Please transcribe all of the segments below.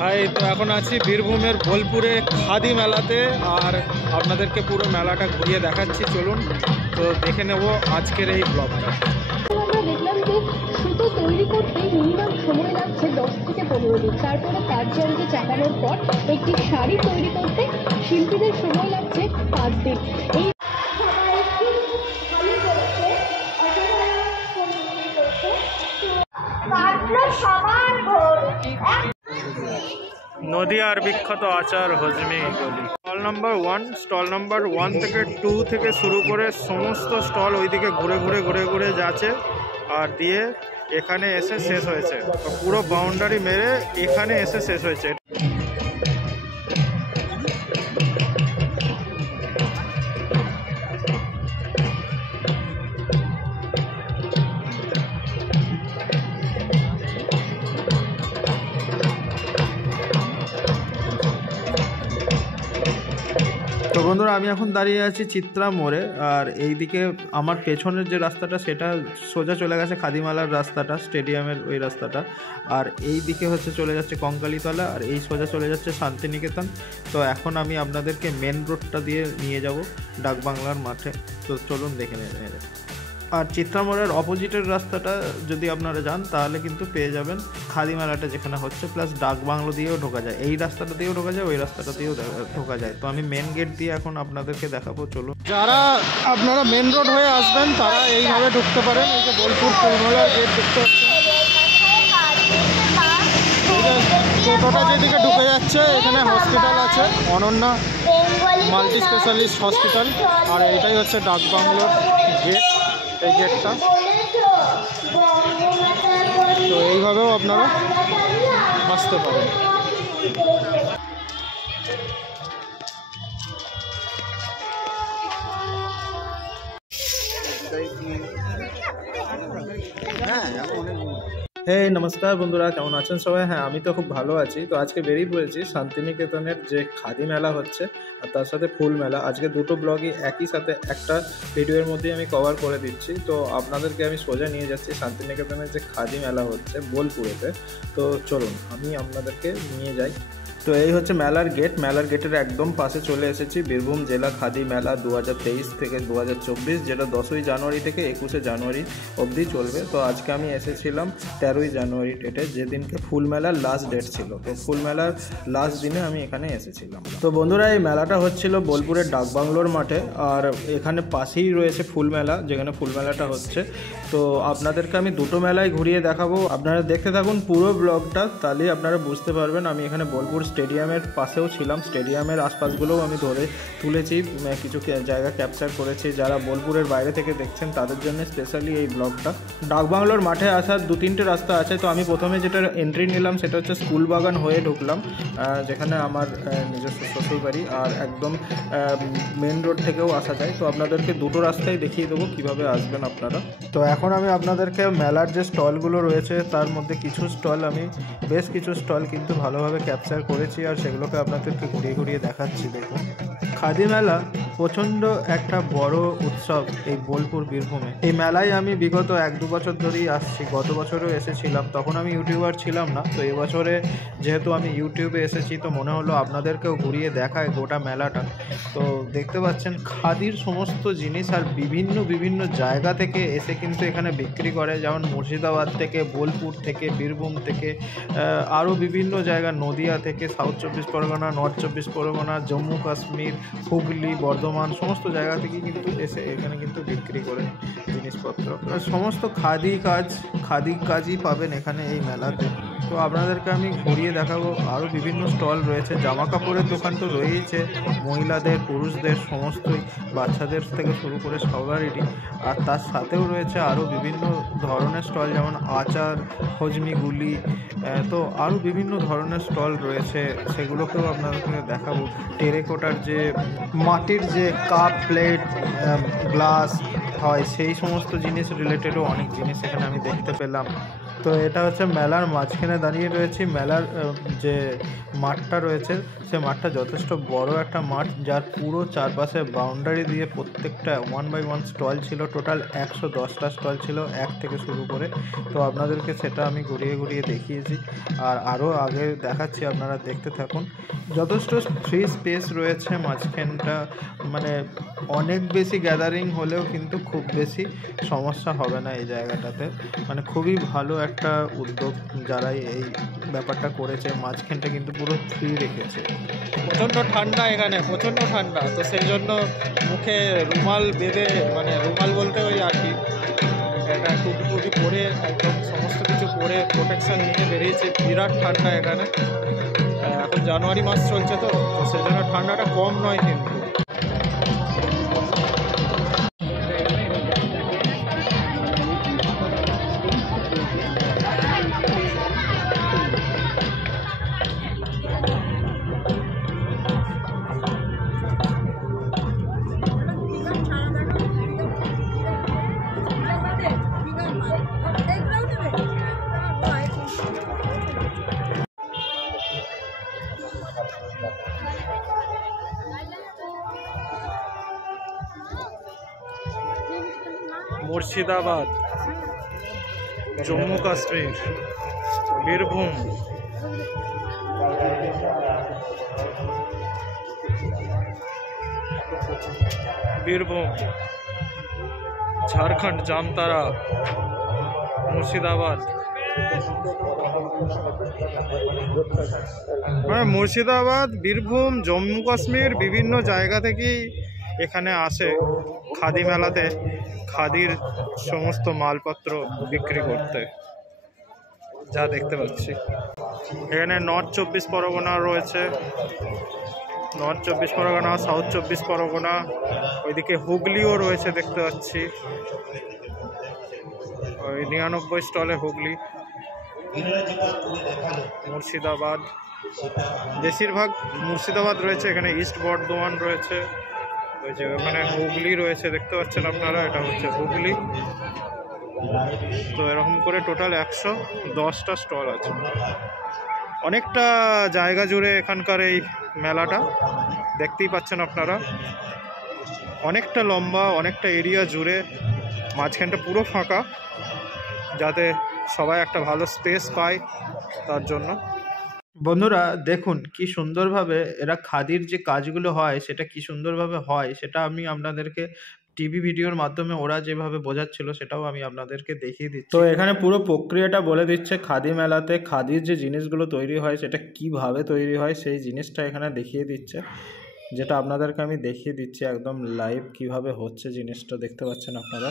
High, তো এখন আছি বীরভূমের বোলপুরে খাদি মেলাতে, আর আপনাদেরকে পুরো মেলাটা ঘুরিয়ে দেখাচ্ছি। চলুন তো দেখে নেব আজকের এই ব্লগটা। আমরা দেখলাম যে সুতো তৈরি করতে মিনিমাম সময় লাগছে 10 থেকে 15 দিন। তারপরে কাজ যন্ত্রে চাপানোর পর একটি শাড়ি তৈরি করতে শিল্পীদের সময় লাগছে 5 দিন। এই নদিয়ার বিখ্যাত আচার হজমি গলি। স্টল নাম্বার 1 থেকে 2 থেকে শুরু করে সমস্ত স্টল ওইদিকে ঘুরে ঘুরে যাচ্ছে, আর দিয়ে এখানে এসে শেষ হয়েছে। পুরো বাউন্ডারি মেরে এখানে এসে শেষ হয়েছে। তো বন্ধুরা, আমি এখন দাঁড়িয়ে আছি চিত্রা মোড়ে, আর এইদিকে আমার পেছনের যে রাস্তাটা সেটা সোজা চলে গেছে খাদিমালার রাস্তাটা, স্টেডিয়ামের ওই রাস্তাটা, আর এই দিকে হচ্ছে চলে যাচ্ছে কঙ্কালীতলা, আর এই সোজা চলে যাচ্ছে শান্তিনিকেতন। তো এখন আমি আপনাদেরকে মেন রোডটা দিয়ে নিয়ে যাব ডাকবাংলার মাঠে। তো চলুন দেখে নেবেন। আর চিত্রা মোড়ের অপোজিটের রাস্তাটা যদি আপনারা যান তাহলে কিন্তু পেয়ে যাবেন খাদি মেলাটা যেখানে হচ্ছে, প্লাস ডাকবাংলো দিয়েও ঢোকা যায়। এই রাস্তাটা দিয়েও ঢোকা যায়, ওই রাস্তাটা দিয়েও ঢোকা যায়। তো আমি মেন গেট দিয়ে এখন আপনাদেরকে দেখাবো। চলুন, যারা আপনারা মেন রোড হয়ে আসবেন তারা এইভাবে ঢুকতে পারেন। এই যে বোলপুর ফুলমেলার গেট দেখতে পাচ্ছেন, টোটোটা যেদিকে ঢুকে যাচ্ছে এখানে হসপিটাল আছে, অনন্যা মাল্টি স্পেশালিস্ট হসপিটাল, আর এইটাই হচ্ছে ডাকবাংলোর গেট, এই গেটটা। তো এইভাবেও আপনারা আসতে পারেন। নমস্কার বন্ধুরা, কেমন আছেন সবাই? হ্যাঁ, আমি তো খুব ভালো আছি। তো আজকে বেরিয়ে পড়েছি শান্তিনিকেতনের যে খাদি মেলা হচ্ছে আর তার সাথে ফুল মেলা। আজকে দুটো ব্লগই একই সাথে একটা ভিডিওর মধ্যেই আমি কভার করে দিচ্ছি। তো আপনাদেরকে আমি সোজা নিয়ে যাচ্ছি শান্তিনিকেতনের যে খাদি মেলা হচ্ছে বোলপুরেতে। তো চলুন আমি আপনাদেরকে নিয়ে যাই। তো এই হচ্ছে মেলার গেট। মেলার গেটের একদম পাশে চলে এসেছি। বীরভূম জেলা খাদি মেলা 2023 থেকে 2024, যেটা 10ই জানুয়ারি থেকে 21শে জানুয়ারি অবধি চলবে। তো আজকে আমি এসেছিলাম 13ই জানুয়ারি ডেটে, যেদিনকে ফুল মেলার লাস্ট ডেট ছিল। তো ফুল মেলার লাস্ট দিনে আমি এখানে এসেছিলাম। তো বন্ধুরা, এই মেলাটা হচ্ছিল বোলপুরের ডাকবাংলোর মাঠে, আর এখানে পাশেই রয়েছে ফুল মেলা, যেখানে ফুল মেলাটা হচ্ছে। তো আপনাদেরকে আমি দুটো মেলায় ঘুরিয়ে দেখাবো। আপনারা দেখতে থাকুন পুরো ব্লগটা, তাহলেই আপনারা বুঝতে পারবেন। আমি এখানে বোলপুর স্টেডিয়ামের পাশেও ছিলাম, স্টেডিয়ামের আশপাশগুলোও আমি ধরে তুলেছি, কিছু জায়গা ক্যাপচার করেছি। যারা বোলপুরের বাইরে থেকে দেখছেন তাদের জন্য স্পেশালি এই ব্লগটা। ডাকবাংলোর মাঠে আসার 2-3টে রাস্তা আছে। তো আমি প্রথমে যেটা এন্ট্রি নিলাম সেটা হচ্ছে স্কুল বাগান হয়ে ঢুকলাম, যেখানে আমার নিজস্ব শ্বশুর বাড়ি, আর একদম মেন রোড থেকেও আসা যায়। তো আপনাদেরকে দুটো রাস্তায় দেখিয়ে দেবো কীভাবে আসবেন আপনারা। তো এখন আমি আপনাদেরকে মেলার যে স্টলগুলো রয়েছে তার মধ্যে কিছু স্টল, আমি বেশ কিছু স্টল কিন্তু ভালোভাবে ক্যাপচার করেছি, আর সেগুলোকে আপনাদেরকে ঘুরিয়ে ঘুরিয়ে দেখাচ্ছি। দেখুন, খাদি মেলা প্রচণ্ড একটা বড় উৎসব এই বোলপুর বীরভূমে। এই মেলায় আমি বিগত 1-2 বছর ধরেই আসছি। গত বছরও এসেছিলাম, তখন আমি ইউটিউবার ছিলাম না। তো এবছরে যেহেতু আমি ইউটিউবে এসেছি, তো মনে হলো আপনাদেরকেও ঘুরিয়ে দেখায় গোটা মেলাটা। তো দেখতে পাচ্ছেন খাদির সমস্ত জিনিস, আর বিভিন্ন জায়গা থেকে এসে কিন্তু এখানে বিক্রি করে, যেমন মুর্শিদাবাদ থেকে, বোলপুর থেকে, বীরভূম থেকে, আরও বিভিন্ন জায়গা, নদিয়া থেকে, সাউথ 24 পরগনা, নর্থ 24 পরগনা, জম্মু কাশ্মীর, হুগলি, বর্ধমান, সমস্ত জায়গা থেকে কিন্তু এসে এখানে কিন্তু বিক্রি করে জিনিসপত্র। সমস্ত খাদি কাজই পাবেন এখানে এই মেলাতে। তো আপনাদেরকে আমি ঘুরিয়ে দেখাবো। আরও বিভিন্ন স্টল রয়েছে, জামা কাপড়ের দোকান তো রয়েইছে, মহিলাদের, পুরুষদের সমস্তই, বাচ্চাদের থেকে শুরু করে সবারই। আর তার সাথেও রয়েছে আরও বিভিন্ন ধরনের স্টল, যেমন আচার, হজমিগুলি। তো আরও বিভিন্ন ধরনের স্টল রয়েছে, সেগুলোকেও আপনাদেরকে দেখাবো। টেরেকোটার যে মাটির যে কাপ, প্লেট, গ্লাস হয়, সেই সমস্ত জিনিস রিলেটেডও অনেক জিনিস এখানে আমি দেখতে পেলাম। তো এটা হচ্ছে মেলার মাঝখানে দাঁড়িয়ে রয়েছি। মেলার যে মাঠটা রয়েছে সে মাঠটা যথেষ্ট বড় একটা মাঠ, যার পুরো চারপাশে বাউন্ডারি দিয়ে প্রত্যেকটা 1 বাই 1 স্টল ছিল। টোটাল 110টা স্টল ছিল, এক থেকে শুরু করে। তো আপনাদেরকে সেটা আমি ঘুরিয়ে ঘুরিয়ে দেখিয়েছি, আর আরও আগে দেখাচ্ছি, আপনারা দেখতে থাকুন। যথেষ্ট ফ্রি স্পেস রয়েছে মাঝখানটা, মানে অনেক বেশি গ্যাদারিং হলেও কিন্তু খুব বেশি সমস্যা হবে না এই জায়গাটাতে। মানে খুবই ভালো একটা উদ্যোগ যারাই এই ব্যাপারটা করেছে। মাঝখানটা কিন্তু পুরো ফ্রি রেখেছে। প্রচণ্ড ঠান্ডা এখানে, প্রচণ্ড ঠান্ডা, তো সেই জন্য মুখে রুমাল বেঁধে, মানে রুমাল বলতে ওই আর কি, এটা টুপি পরে একদম সমস্ত কিছু পরে প্রোটেকশান নিয়ে বেরিয়েছে। বিরাট ঠান্ডা এখানে, এখন জানুয়ারি মাস চলছে, তো সেই জন্য ঠান্ডাটা কম নয় কিন্তু। মুর্শিদাবাদ, জম্মু কাশ্মীর, বীরভূম, ঝাড়খণ্ড, জামতারা, মুর্শিদাবাদ। মানে মুর্শিদাবাদ, বীরভূম, জম্মু কাশ্মীর বিভিন্ন জায়গা থেকেই এখানে আসে খাদি মেলাতে খাদির সমস্ত মালপত্র বিক্রি করতে, যা দেখতে পাচ্ছি। এখানে নর্থ 24 পরগনা রয়েছে, নর্থ 24 পরগনা, সাউথ 24 পরগনা, ওইদিকে হুগলিও রয়েছে দেখতে পাচ্ছি, ওই 99 স্টলে হুগলি। মুর্শিদাবাদ, বেশিরভাগ মুর্শিদাবাদ রয়েছে, এখানে ইস্ট বর্ধমান রয়েছে, ওই যে ওখানে হুগলি রয়েছে দেখতে পাচ্ছেন আপনারা, এটা হচ্ছে হুগলি। তো এরকম করে টোটাল 110টা স্টল আছে। অনেকটা জায়গা জুড়ে এখানকার এই মেলাটা দেখতেই পাচ্ছেন আপনারা, অনেকটা লম্বা, অনেকটা এরিয়া জুড়ে, মাঝখানটা পুরো ফাঁকা, যাতে সবাই একটা ভালো স্পেস পায় তার জন্য। বন্ধুরা দেখুন কি সুন্দরভাবে এরা খাদির যে কাজগুলো হয় সেটা কি সুন্দরভাবে হয়, সেটা আমি আপনাদেরকে টিভি ভিডিওর মাধ্যমে ওরা যেভাবে বোঝাচ্ছিল সেটাও আমি আপনাদেরকে দেখিয়ে দিচ্ছি। তো এখানে পুরো প্রক্রিয়াটা বলে দিচ্ছে, খাদি মেলাতে খাদির যে জিনিসগুলো তৈরি হয় সেটা কিভাবে তৈরি হয় সেই জিনিসটা এখানে দেখিয়ে দিচ্ছে, যেটা আপনাদেরকে আমি দেখিয়ে দিচ্ছি একদম লাইভ কিভাবে হচ্ছে জিনিসটা দেখতে পাচ্ছেন আপনারা।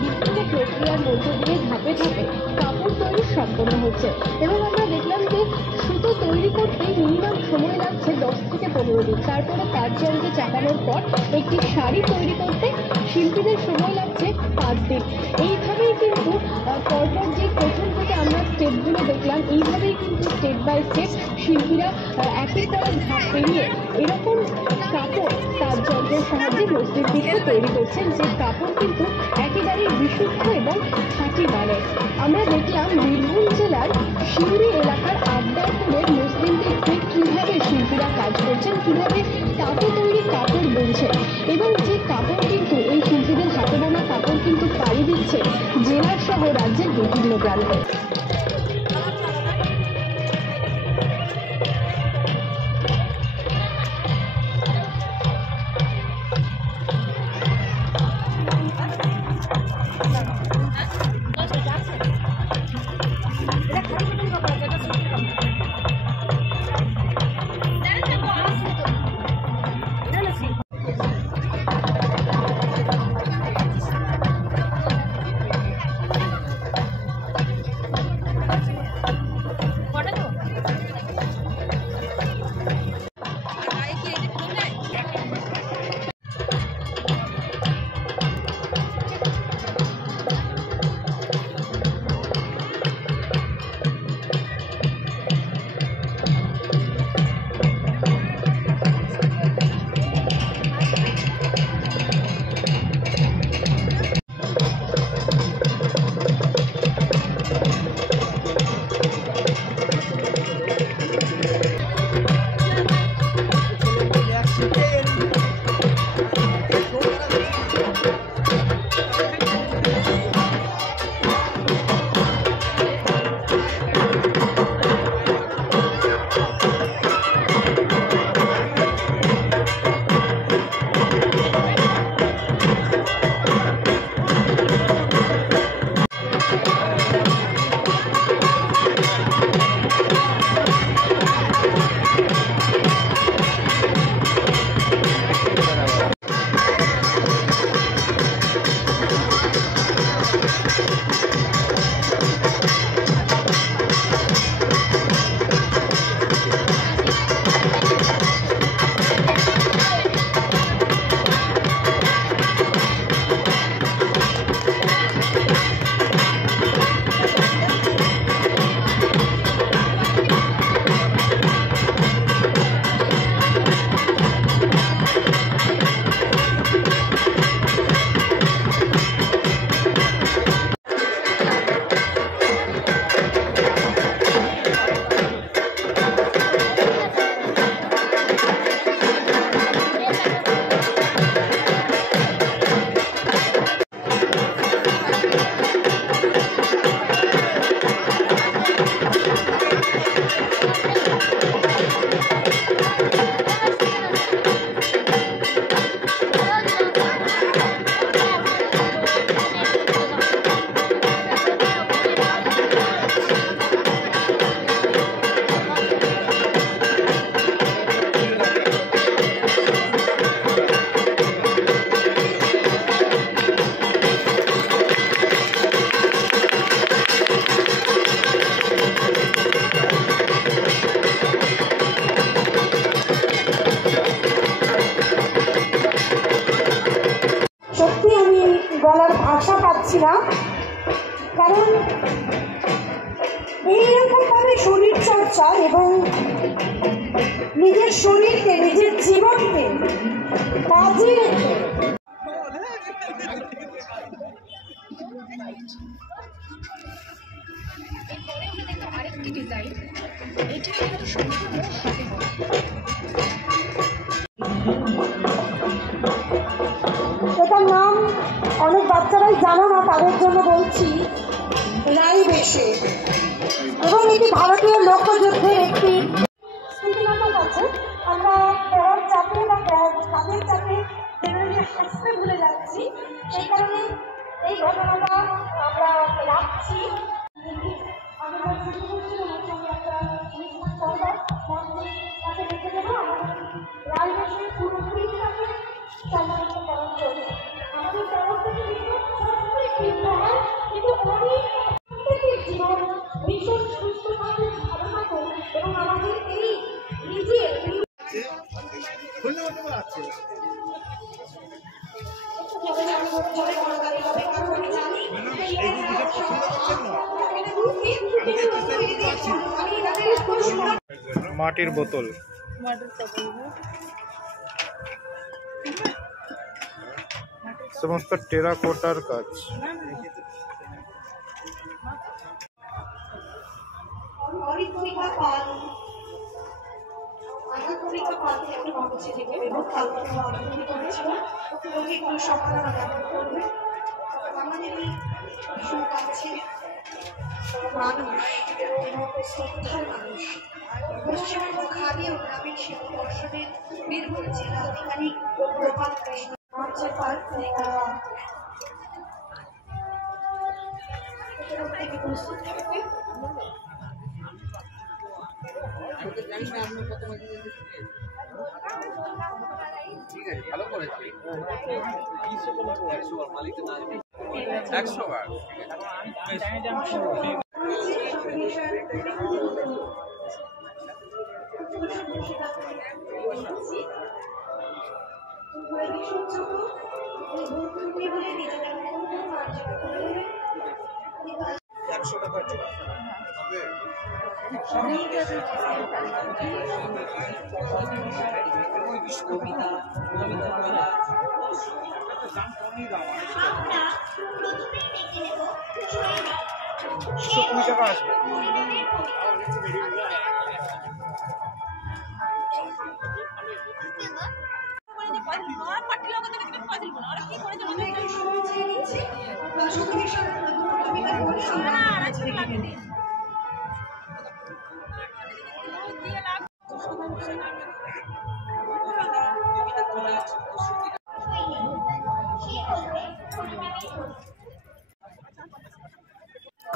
বিভিন্ন প্রক্রিয়ার মধ্য দিয়ে ধাপে ধাপে কাপড় তৈরি সম্পন্ন হচ্ছে, এবং আমরা দেখলাম যে সুতো তৈরি করতে মিনিমাম সময় লাগছে 10 থেকে 15 দিন। তারপরে প্যাচ যন্ত্রে চাপানোর পর একটি শাড়ি তৈরি করতে শিল্পীদের সময় লাগছে 5 দিন। এইভাবেই কিন্তু পরপর যে প্রথম থেকে আমরা স্টেপগুলো দেখলাম, এইভাবেই কিন্তু স্টেপ বাই স্টেপ শিল্পীরা একের পর এক ধাপ পেরিয়ে এরকম কাপড় তার যন্ত্রের সাহায্যে মসলিন পিঠে তৈরি করছেন, যে কাপড় কিন্তু একেবারেই বিশুদ্ধ এবং খাঁটি মানের। আমরা দেখলাম বীরভূম জেলার সিউড়ি এলাকার আবদারপুরের মসলিন পিঠে কীভাবে শিল্পীরা কাজ করছেন, কীভাবে তাঁতে তৈরি কাপড় বুনছেন, এবং যে কাপড় কিন্তু এই শিল্পীদের হাতে বোনা কাপড় কিন্তু পাড়ি দিচ্ছে জেলা সহ রাজ্যের বিভিন্ন প্রান্তে। এইরকম ভাবে শরীর চর্চা এবং নিজের শরীরকে নিজের জীবনকে কাজে রেখে আরেকটি ডিজাইন, এটি কিন্তু সম্পূর্ণ হাতে করা। এটার নাম অনেক বাচ্চারাই জানো না, তাদের জন্য বলছি, রাই বেশে, এবং এটি ভারতীয় লোকযুদ্ধের একটি স্মৃতিনাটক আছে। আমরা পড়ার চাপে বা কাজের চাপে জেনারেলি হাসতে ভুলে যাচ্ছি, সেই কারণে এই ঘটনাটা আমরা রাখছি। আমরা শুরু করছিলাম একটা অনুষ্ঠান করবার মঞ্চে তাকে দেখে দেবো। আমাদের রায় বেশে পুরোপুরিটাকে সম্মানিতকরণ চলছে। আমাদের তরফ থেকে ছোট্ট একটি উপহার, কিন্তু অনেক প্রত্যেকের জীবন ভীষণ সুস্থ থাকুক, ভালো থাকুক এবং আমাদের এই নিজের মাটির বোতল, সমস্ত টেরাকোটার কাজ। আমাদের মানুষ এবং শ্রদ্ধার মানুষ পশ্চিমবঙ্গ খাদি ও গ্রামীণ শিল্প পর্ষদের বীরভূম জেলা আধিকারিক গোপাল কৃষ্ণ মঞ্চের থেকে প্রস্তুত থাকবে। ঠিক আছে, ভালো করেছি। 100 বার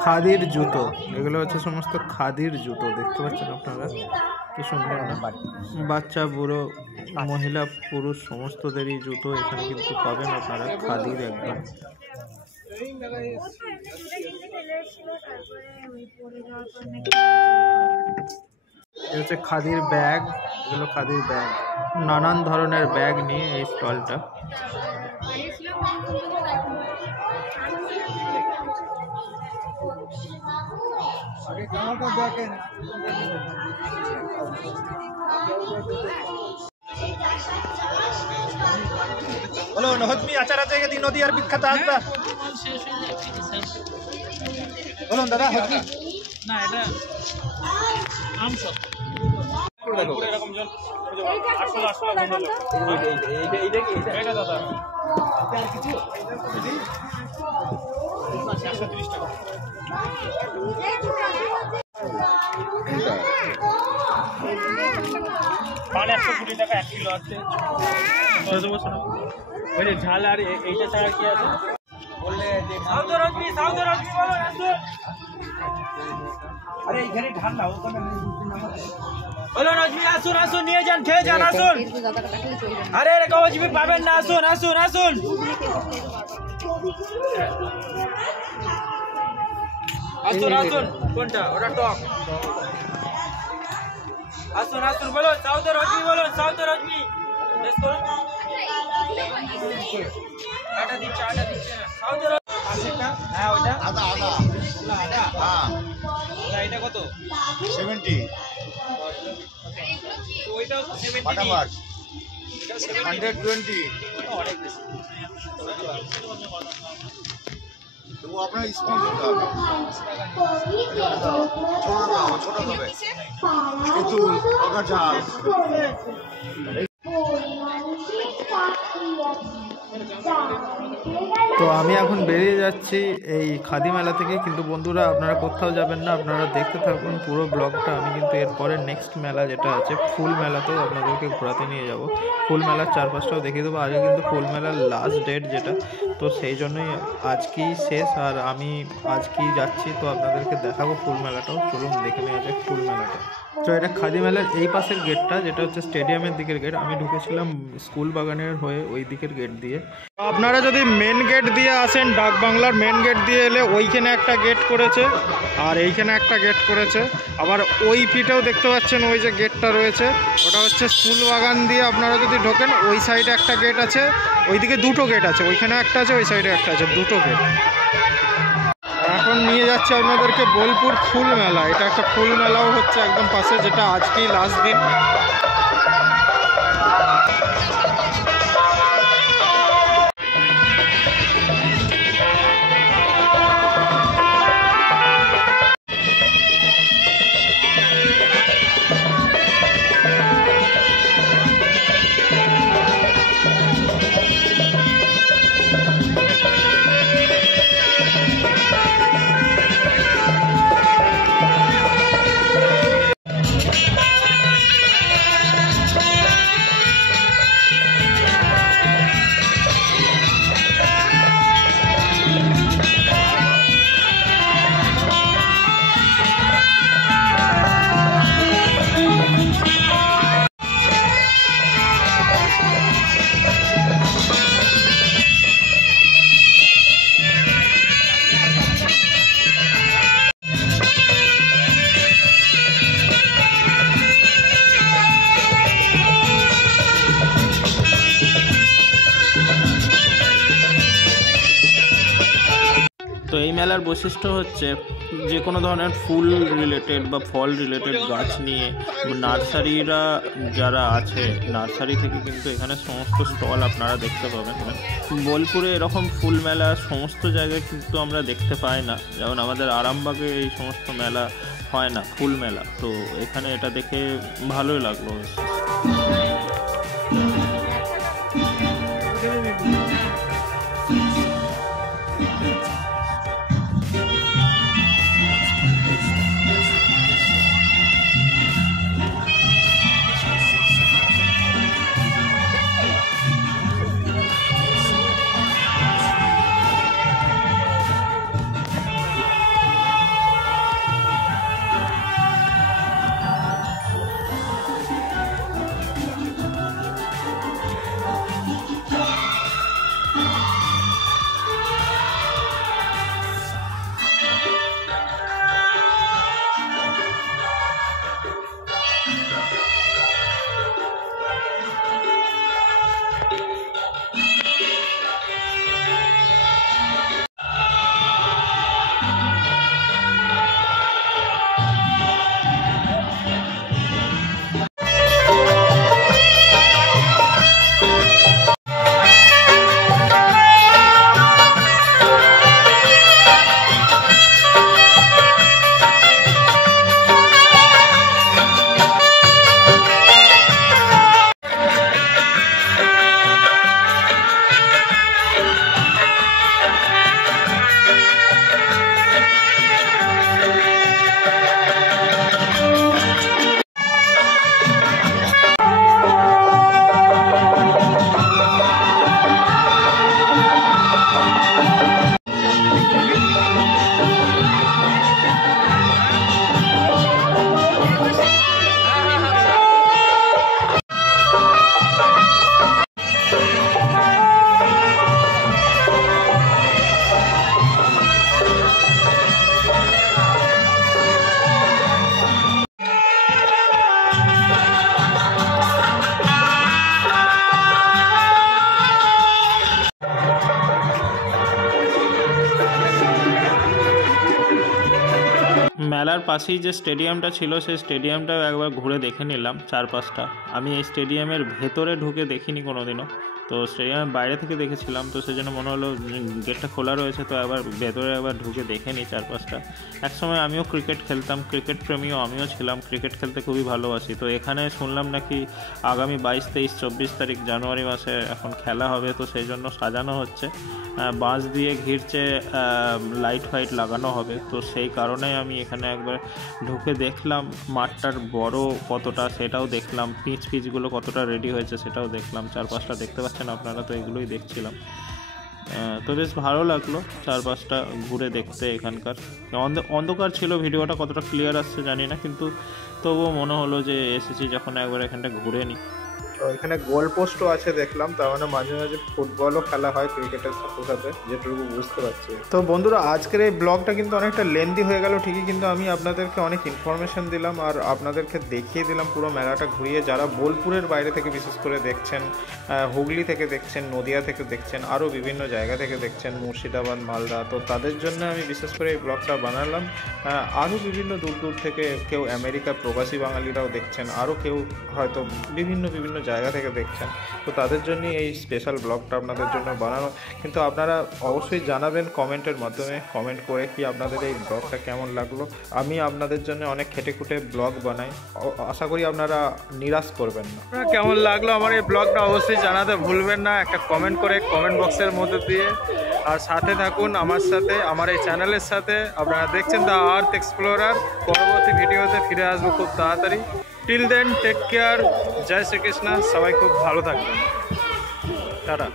খাদির জুতো, এগুলো হচ্ছে সমস্ত খাদির জুতো, দেখতে পাচ্ছেন আপনারা কি সুন্দর না? বাচ্চা, বুড়ো, মহিলা, পুরুষ সমস্তদেরই জুতো এখানে কিন্তু পাবেন আপনারা, খাদির একদম। এটা হচ্ছে খাদির ব্যাগ, এগুলো খাদির ব্যাগ, নানান ধরনের ব্যাগ নিয়ে এই স্টলটা। বলো হজমি আচার আছে কি নদী আর বিখ্যাত আসবা বলুন দাদা। হজমি না, এটা আম সব এরকম জন 800 এইটা দাদা 430 টাকা। পান 120 টাকা 1 কিলো আছে। ওই ঝাল আর এইটা ছাড়া কি আছে বললে? আরে এইখানে ঢাল না, ওখানে বলো রজমি, আসুন আসুন, নিয়ে যান, খেয়ে যান, আসুন। আরে রজমি পাবেন না, আসুন আসুন আসুন। আসুন আসুন, কোনটা? ওটা টক। আসুন আসুন, বলো সাউথ রজমি, বলো সাউথ রজমি। এটা দিচ্ছে না সাউথ। পাশেরটা হ্যাঁ ওইটা আদা আদা আদা হ্যাঁ এটা কত 70 তো ওইটাও 70 ফাটাফাট এটাও 120 অনেক বেশি তো আপনার স্পিড দিতে হবে ছোট হবে কিন্তু ওটা ঝাল তো আমি এখন বেরিয়ে যাচ্ছি এই খাদি মেলা থেকে, কিন্তু বন্ধুরা আপনারা কোথাও যাবেন না, আপনারা দেখতে থাকুন পুরো ব্লগটা। আমি কিন্তু এরপরে নেক্সট মেলা যেটা আছে ফুল মেলাতেও আপনাদেরকে ঘোরাতে নিয়ে যাব, ফুল মেলার চারপাশটাও দেখিয়ে দেবো। আজকে কিন্তু ফুল মেলার লাস্ট ডেট যেটা, তো সেই জন্যই আজকেই শেষ আর আমি আজকেই যাচ্ছি, তো আপনাদেরকে দেখাবো ফুল মেলাটাও। চলুন দেখে নেওয়া যাক ফুল মেলাটা। তো এটা খাদি মেলার এই পাশের গেটটা, যেটা হচ্ছে স্টেডিয়ামের দিকের গেট। আমি ঢুকেছিলাম স্কুল বাগানের হয়ে ওই দিকের গেট দিয়ে। আপনারা যদি মেন গেট দিয়ে আসেন, ডাক বাংলার মেন গেট দিয়ে এলে ওইখানে একটা গেট করেছে আর এইখানে একটা গেট করেছে। আবার ওই পিঠেও দেখতে পাচ্ছেন ওই যে গেটটা রয়েছে, ওটা হচ্ছে স্কুল বাগান দিয়ে আপনারা যদি ঢোকেন ওই সাইডে একটা গেট আছে, ওইদিকে দুটো গেট আছে, ওইখানে একটা আছে ওই সাইডে একটা আছে, দুটো গেট। এখন নিয়ে যাচ্ছে আপনাদেরকে বোলপুর ফুল মেলা। এটা একটা ফুল মেলাও হচ্ছে একদম পাশে, যেটা আজকেই লাস্ট দিন। তো এই মেলার বৈশিষ্ট্য হচ্ছে যে কোনো ধরনের ফুল রিলেটেড বা ফল রিলেটেড গাছ নিয়ে নার্সারিরা যারা আছে, নার্সারি থেকে কিন্তু এখানে সমস্ত স্টল আপনারা দেখতে পাবেন। বোলপুরে এরকম ফুল মেলা সমস্ত জায়গায় কিন্তু আমরা দেখতে পাই না, যেমন আমাদের আরামবাগে এই সমস্ত মেলা হয় না, ফুল মেলা। তো এখানে এটা দেখে ভালোই লাগলো। পাশেই যে স্টেডিয়ামটা ছিল সেই স্টেডিয়ামটাও একবার ঘুরে দেখে নিলাম চারপাশটা। আমি এই স্টেডিয়ামের ভেতরে ঢুকে দেখিনি কোনোদিনও, তো স্টেডিয়ামের বাইরে থেকে দেখেছিলাম, তো সেই জন্য মনে হলো গেটটা খোলা রয়েছে, তো একবার ভেতরে একবার ঢুকে দেখে নিই চারপাশটা। একসময় আমিও ক্রিকেট খেলতাম, ক্রিকেট প্রেমীও আমিও ছিলাম, ক্রিকেট খেলতে খুবই ভালোবাসি। তো এখানে শুনলাম নাকি আগামী 22, 23, 24 তারিখ জানুয়ারি মাসে এখন খেলা হবে, তো সেই জন্য সাজানো হচ্ছে, বাঁশ দিয়ে ঘিরছে, লাইট ফাইট লাগানো হবে। তো সেই কারণে আমি এখানে একবার ঢুকে দেখলাম মাঠটার বড় কতটা সেটাও দেখলাম, পিচগুলো কতটা রেডি হয়েছে সেটাও দেখলাম, চারপাশটা দেখতে পাচ্ছেন আপনারা, তো এগুলোই দেখছিলাম। তো বেশ ভালো লাগলো চারপাশটা ঘুরে দেখতে। এখানকার অন্ধকার ছিল, ভিডিওটা কতটা ক্লিয়ার আসছে জানি না, কিন্তু তবুও মনে হলো যে এসেছি যখন একবার এখানটা ঘুরে নিই। তো এখানে গোল পোস্টও আছে দেখলাম, তার মানে মাঝে মাঝে ফুটবলও খেলা হয় ক্রিকেটের সাথে সাথে, যেটুকু বুঝতে পারছি। তো বন্ধুরা, আজকের এই ব্লগটা কিন্তু অনেকটা লেন্দি হয়ে গেল ঠিকই, কিন্তু আমি আপনাদেরকে অনেক ইনফরমেশন দিলাম আর আপনাদেরকে দেখিয়ে দিলাম পুরো মেলাটা ঘুরিয়ে। যারা বোলপুরের বাইরে থেকে বিশেষ করে দেখছেন, হুগলি থেকে দেখছেন, নদিয়া থেকে দেখছেন, আরও বিভিন্ন জায়গা থেকে দেখছেন, মুর্শিদাবাদ, মালদা, তো তাদের জন্য আমি বিশেষ করে এই ব্লগটা বানালাম। আরও বিভিন্ন দূর দূর থেকে কেউ আমেরিকা প্রবাসী বাঙালিরাও দেখছেন, আরও কেউ হয়তো বিভিন্ন জায়গা থেকে দেখছেন, তো তাদের জন্যই এই স্পেশাল ব্লগটা আপনাদের জন্য বানানো। কিন্তু আপনারা অবশ্যই জানাবেন কমেন্টের মাধ্যমে, কমেন্ট করে কি আপনাদের এই ব্লগটা কেমন লাগলো। আমি আপনাদের জন্য অনেক খেটে খুঁটে ব্লগ বানাই, আশা করি আপনারা নিরাশ করবেন না। কেমন লাগলো আমার এই ব্লগটা অবশ্যই জানাতে ভুলবেন না, একটা কমেন্ট করে কমেন্ট বক্সের মধ্যে দিয়ে। আর সাথে থাকুন আমার সাথে, আমার এই চ্যানেলের সাথে। আপনারা দেখছেন দ্য আর্থ এক্সপ্লোরার। পরবর্তী ভিডিওতে ফিরে আসবো খুব তাড়াতাড়ি। টিল দেন টেক কেয়ার, জয় শ্রীকৃষ্ণ, সবাই খুব ভালো থাকবেন, টাটা।